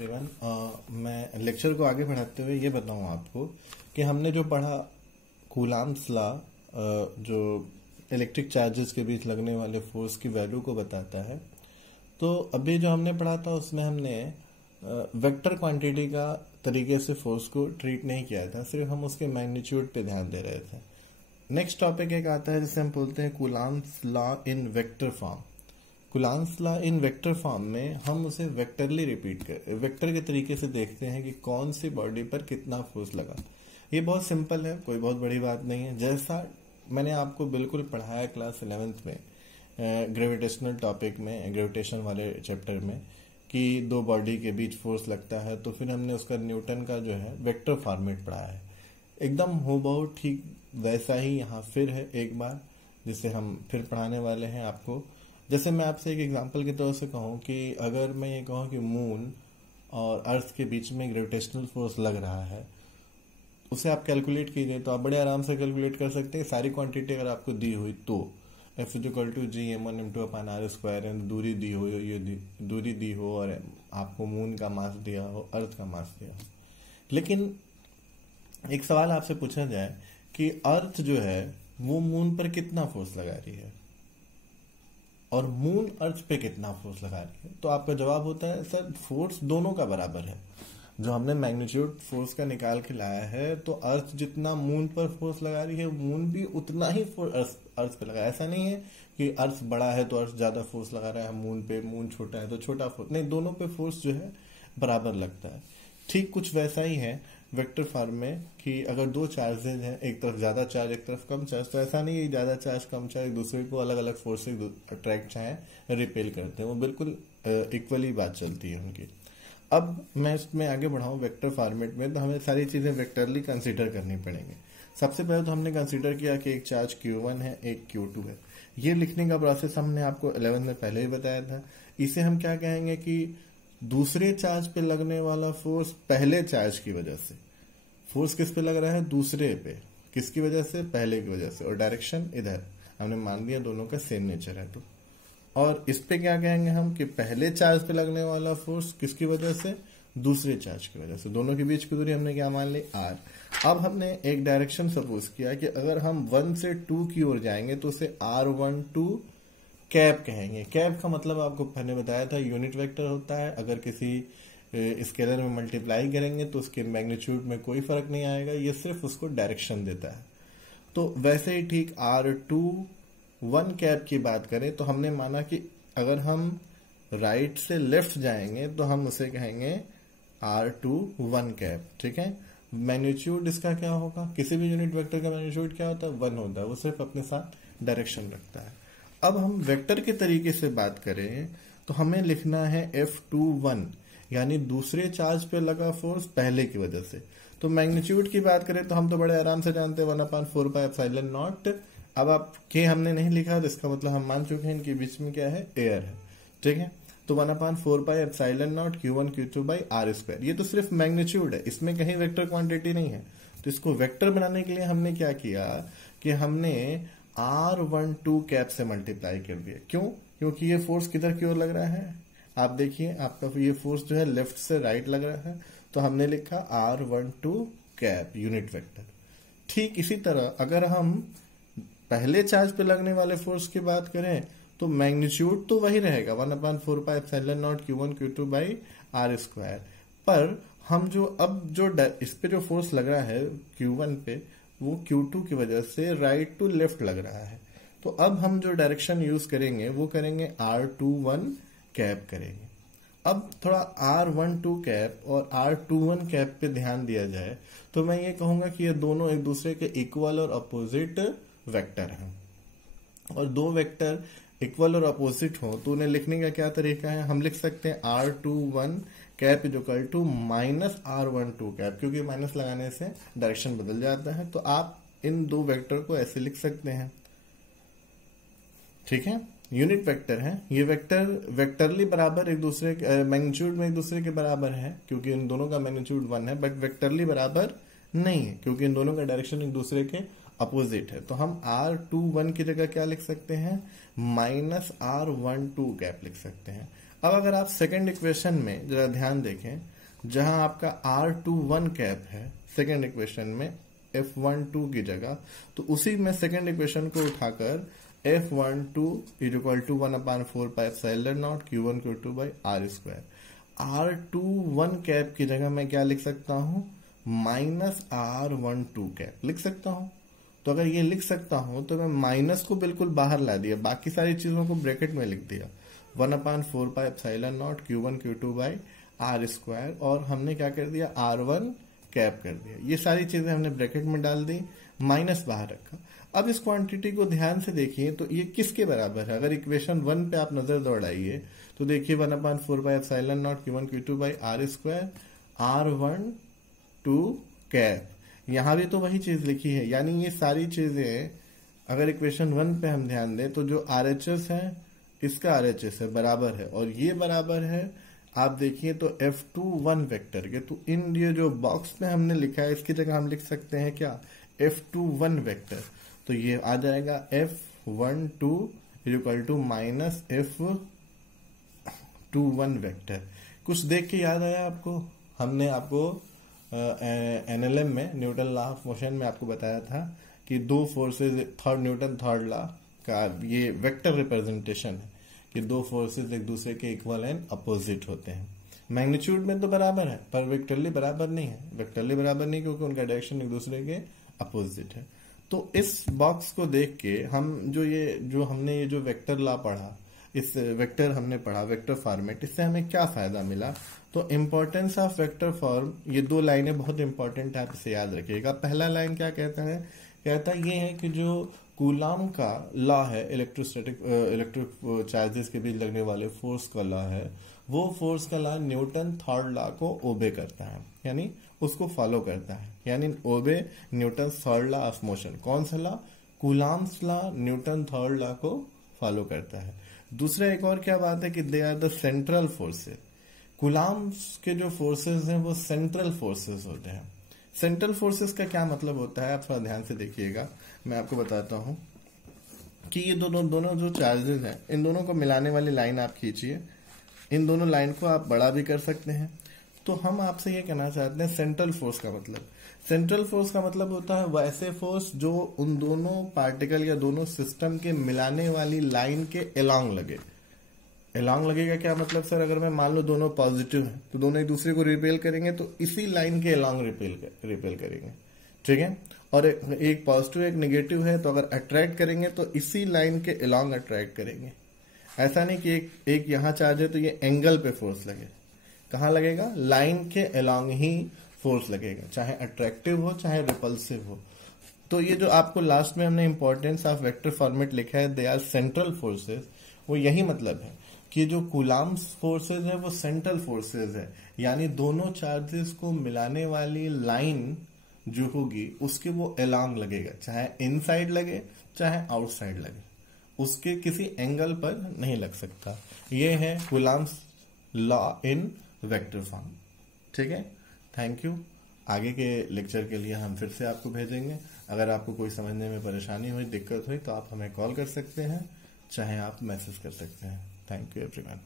Everyone, मैं lecture को आगे बढ़ाते हुए ये बताऊं आपको कि हमने जो पढ़ा कूलाम्स लॉ, जो इलेक्ट्रिक चार्जेस के बीच लगने वाले फोर्स की वैल्यू को बताता है। तो अभी जो हमने पढ़ा था उसमें हमने वेक्टर क्वांटिटी का तरीके से फोर्स को ट्रीट नहीं किया था, सिर्फ हम उसके मैग्नीट्यूड पे ध्यान दे रहे थे। नेक्स्ट टॉपिक एक आता है जिसे हम बोलते हैं coulombs law in vector form. Coulombs law in vector form में हम उसे वेक्टरली रिपीट कर वेक्टर के तरीके से देखते हैं कि कौन सी बॉडी पर कितना फोर्स लगा। ये बहुत सिंपल है, कोई बहुत बड़ी बात नहीं है। जैसा मैंने आपको बिल्कुल पढ़ाया क्लास 11th में ग्रेविटेशनल टॉपिक में, ग्रेविटेशन वाले चैप्टर में, कि दो बॉडी के बीच फोर्स लगता है, तो फिर हमने उसका न्यूटन का जो है वेक्टर फॉर्मेट पढ़ा है। एकदम हूबहू ठीक वैसा ही यहाँ फिर है एक बार, जिसे हम फिर पढ़ाने वाले हैं आपको। जैसे मैं आपसे एक एग्जांपल की तरह से कहूँ कि अगर मैं ये कहूँ कि मून और अर्थ के बीच में ग्रेविटेशनल फोर्स लग रहा है, उसे आप कैलकुलेट कीजिए तो आप बड़े आराम से कैलकुलेट कर सकते हैं। सारी क्वांटिटी अगर आपको दी हुई तो F = G m1m2/r², दूरी दी हो, ये दूरी दी हो और आपको मून का मास दिया हो, अर्थ का मास दिया हो। लेकिन एक सवाल आपसे पूछा जाए कि अर्थ जो है वो मून पर कितना फोर्स लगा रही है और मून अर्थ पे कितना फोर्स लगा रही है, तो आपका जवाब होता है सर फोर्स दोनों का बराबर है। जो हमने मैग्नीट्यूड फोर्स का निकाल के लाया है, तो अर्थ जितना मून पर फोर्स लगा रही है, मून भी उतना ही फोर्स अर्थ पे लगा। ऐसा नहीं है कि अर्थ बड़ा है तो अर्थ ज्यादा फोर्स लगा रहा है मून पे, मून छोटा है तो छोटा फोर्स, नहीं, दोनों पे फोर्स जो है बराबर लगता है। ठीक कुछ वैसा ही है वेक्टर फॉर्म में कि अगर दो चार्जेज हैं, एक तरफ ज्यादा चार्ज एक तरफ कम चार्ज, तो ऐसा नहीं है ज्यादा चार्ज कम चार्ज एक दूसरे को अलग अलग फोर्स से अट्रैक्ट चाहे रिपेल करते हैं, वो बिल्कुल इक्वली बात चलती है उनकी। अब मैं इसमें आगे बढ़ाऊं वेक्टर फॉर्मेट में, तो हमें सारी चीजें वेक्टरली कंसीडर करनी पड़ेंगी। सबसे पहले तो हमने कंसीडर किया कि एक चार्ज Q1 है, एक Q2 है। ये लिखने का प्रोसेस हमने आपको 11 में पहले ही बताया था। इसे हम क्या कहेंगे कि दूसरे चार्ज पे लगने वाला फोर्स पहले चार्ज की वजह से। फोर्स किस पे लग रहा है? दूसरे पे। किसकी वजह से? पहले की वजह से। और डायरेक्शन इधर, हमने मान लिया दोनों का सेम नेचर है तो। और इस पे क्या कहेंगे हम कि पहले चार्ज पे लगने वाला फोर्स किसकी वजह से? दूसरे चार्ज की वजह से। दोनों के बीच की दूरी हमने क्या मान ली? r। अब हमने एक डायरेक्शन सपोज किया कि अगर हम 1 से 2 की ओर जाएंगे तो उसे r12 कैप कहेंगे। कैप का मतलब आपको मैंने बताया था यूनिट वेक्टर होता है। अगर किसी स्केलर में मल्टीप्लाई करेंगे तो उसके मैग्नीट्यूड में कोई फर्क नहीं आएगा, ये सिर्फ उसको डायरेक्शन देता है। तो वैसे ही ठीक r21 कैप की बात करें तो हमने माना कि अगर हम राइट से लेफ्ट जाएंगे तो हम उसे कहेंगे r21 कैप। ठीक है, मैग्नीट्यूड इसका क्या होगा? किसी भी यूनिट वेक्टर का मैग्नीट्यूड क्या होता है? 1 होता है। वो सिर्फ अपने साथ डायरेक्शन रखता है। अब हम वेक्टर के तरीके से बात करें तो हमें लिखना है F21, यानी दूसरे चार्ज पे लगा फोर्स पहले की वजह से। तो मैग्नीट्यूड की बात करें तो हम तो बड़े आराम से जानते हैं 1/4πε0। अब आप के हमने नहीं लिखा तो इसका मतलब हम मान चुके हैं इनके बीच में क्या है? एयर है। ठीक है, तो 1/4πε0 Q1 Q2/r²। ये तो सिर्फ मैग्नीट्यूड है, इसमें कहीं वेक्टर क्वांटिटी नहीं है। तो इसको वेक्टर बनाने के लिए हमने क्या किया कि हमने r12 कैप से मल्टीप्लाई कर दिया। क्यों? क्योंकि ये फोर्स किधर की ओर लग रहा है? आप देखिए, आपका ये फोर्स जो है लेफ्ट से राइट लग रहा है, तो हमने लिखा r12 कैप यूनिट वेक्टर। ठीक इसी तरह अगर हम पहले चार्ज पे लगने वाले फोर्स की बात करें तो मैग्नीट्यूड तो वही रहेगा 1/4πε0 Q1 Q2/r²। पर हम जो इस पे जो फोर्स लग रहा है Q1 पे, वो Q2 की वजह से राइट टू लेफ्ट लग रहा है। तो अब हम जो डायरेक्शन यूज करेंगे वो करेंगे r21 कैप करेंगे। अब थोड़ा r12 कैप और r21 कैप पे ध्यान दिया जाए तो मैं ये कहूंगा कि ये दोनों एक दूसरे के इक्वल और अपोजिट वेक्टर हैं। और दो वेक्टर इक्वल और अपोजिट हो तो उन्हें लिखने का क्या तरीका है? हम लिख सकते हैं r21 कैप = -r12 कैप, क्योंकि माइनस लगाने से डायरेक्शन बदल जाता है। तो आप इन दो वेक्टर को ऐसे लिख सकते हैं। ठीक है, यूनिट वेक्टर है ये। वेक्टर वेक्टरली बराबर एक दूसरे के मैग्नीट्यूड में एक दूसरे के बराबर है, क्योंकि इन दोनों का मैग्नीट्यूड 1 है, बट वेक्टरली बराबर नहीं है क्योंकि इन दोनों का डायरेक्शन एक दूसरे के अपोजिट है। तो हम r21 की जगह क्या लिख सकते हैं? -r12 कैप लिख सकते हैं। अब अगर आप सेकंड इक्वेशन में जरा ध्यान देखें, जहां आपका R21 कैप है सेकंड इक्वेशन में F12 की जगह, तो उसी में सेकंड इक्वेशन को उठाकर F12 is equal to 1/4πε0 Q1 Q2 by R square. R21 cap की जगह मैं क्या लिख सकता हूं, -R12 कैप लिख सकता हूं। तो अगर ये लिख सकता हूं तो मैं माइनस को बिल्कुल बाहर ला दिया, बाकी सारी चीजों को ब्रैकेट में लिख दिया, 1/4πε0 Q1 Q2 by R square, और हमने क्या कर दिया, R1 कैप कर दिया। ये सारी चीजें हमने ब्रैकेट में डाल दी, माइनस बाहर रखा। अब इस क्वांटिटी को ध्यान से देखिए तो ये किसके बराबर है। अगर इक्वेशन 1 पे आप नजर दौड़ाइए तो देखिए 1/4πε0 Q1 Q2 by R square R12 cap, यहां भी तो वही चीज लिखी है। यानी ये सारी चीजें अगर इक्वेशन 1 पे हम ध्यान दें तो जो RHS है इसका RHS है बराबर है, और ये बराबर है आप देखिए तो F21 वेक्टर के। तो इन ये जो बॉक्स में हमने लिखा है इसकी जगह हम लिख सकते हैं क्या, F21 वेक्टर। तो ये आ जाएगा F12 equal to minus F21 vector. कुछ देख के याद आया आपको, हमने आपको NLM में न्यूटन लॉ ऑफ मोशन में आपको बताया था कि दो फोर्सेज, न्यूटन थर्ड लॉ का ये वेक्टर रिप्रेजेंटेशन है कि दो फोर्सेज एक दूसरे के इक्वल एंड अपोजिट होते हैं। मैग्नीट्यूड में तो बराबर है पर वेक्टरली बराबर नहीं है, वेक्टरली बराबर नहीं क्योंकि उनका डायरेक्शन एक दूसरे के अपोजिट है। तो इस बॉक्स को देख के हम जो हमने ये जो वेक्टर लॉ पढ़ा, इस वेक्टर हमने पढ़ा वेक्टर फॉर्मेट, इससे हमें क्या फायदा मिला। तो इम्पोर्टेंस ऑफ वेक्टर फॉर्म, ये दो लाइनें बहुत इंपॉर्टेंट है, आप इसे याद रखिएगा। पहला लाइन क्या कहता है, कहता ये है कि जो कूलाम का लॉ है, इलेक्ट्रिक चार्जेस के बीच लगने वाले फोर्स का लॉ है, वो फोर्स का लॉ न्यूटन थर्ड लॉ को ओबे करता है, यानी उसको फॉलो करता है, यानी obey Newton third law of motion. कौन सा law, Coulomb's law Newton third law को फॉलो करता है। दूसरा एक और क्या बात है कि they are the central forces. Coulomb's के जो फोर्सेज हैं वो सेंट्रल फोर्सेज होते हैं। सेंट्रल फोर्सेस का क्या मतलब होता है, आप थोड़ा ध्यान से देखिएगा, मैं आपको बताता हूं कि ये दोनों जो चार्जेस हैं, इन दोनों को मिलाने वाली लाइन आप खींचिए, इन दोनों लाइन को आप बड़ा भी कर सकते हैं। तो हम आपसे ये कहना चाहते हैं सेंट्रल फोर्स का मतलब, सेंट्रल फोर्स का मतलब होता है वैसे फोर्स जो उन दोनों पार्टिकल या दोनों सिस्टम के मिलाने वाली लाइन के अलोंग लगे। अलोंग लगेगा क्या मतलब सर, अगर मैं मान लो दोनों पॉजिटिव हैं तो दोनों एक दूसरे को रिपेल करेंगे तो इसी लाइन के अलोंग रिपेल करेंगे, ठीक है। और एक पॉजिटिव एक नेगेटिव है तो अगर अट्रैक्ट करेंगे तो इसी लाइन के अलोंग अट्रैक्ट करेंगे। ऐसा नहीं कि एक यहां चार्ज है तो ये एंगल पे फोर्स लगे, कहां लगेगा, लाइन के अलोंग ही फोर्स लगेगा, चाहे अट्रैक्टिव हो चाहे रिपल्सिव हो। तो ये जो आपको लास्ट में हमने इंपॉर्टेंस ऑफ वेक्टर फॉर्मेट लिखा है, दे आर सेंट्रल फोर्सेज, वो यही मतलब है कि जो कूलाम्स फोर्सेज है वो सेंट्रल फोर्सेज है, यानी दोनों चार्जेस को मिलाने वाली लाइन जो होगी उसके वो अलोंग लगेगा, चाहे इनसाइड लगे चाहे आउटसाइड लगे, उसके किसी एंगल पर नहीं लग सकता। ये है coulombs law in vector form, ठीक है। Thank you. आगे के लेक्चर के लिए हम फिर से आपको भेजेंगे। अगर आपको कोई समझने में परेशानी हुई, दिक्कत हुई तो आप हमें कॉल कर सकते हैं, चाहे आप मैसेज कर सकते हैं। Thank you everyone.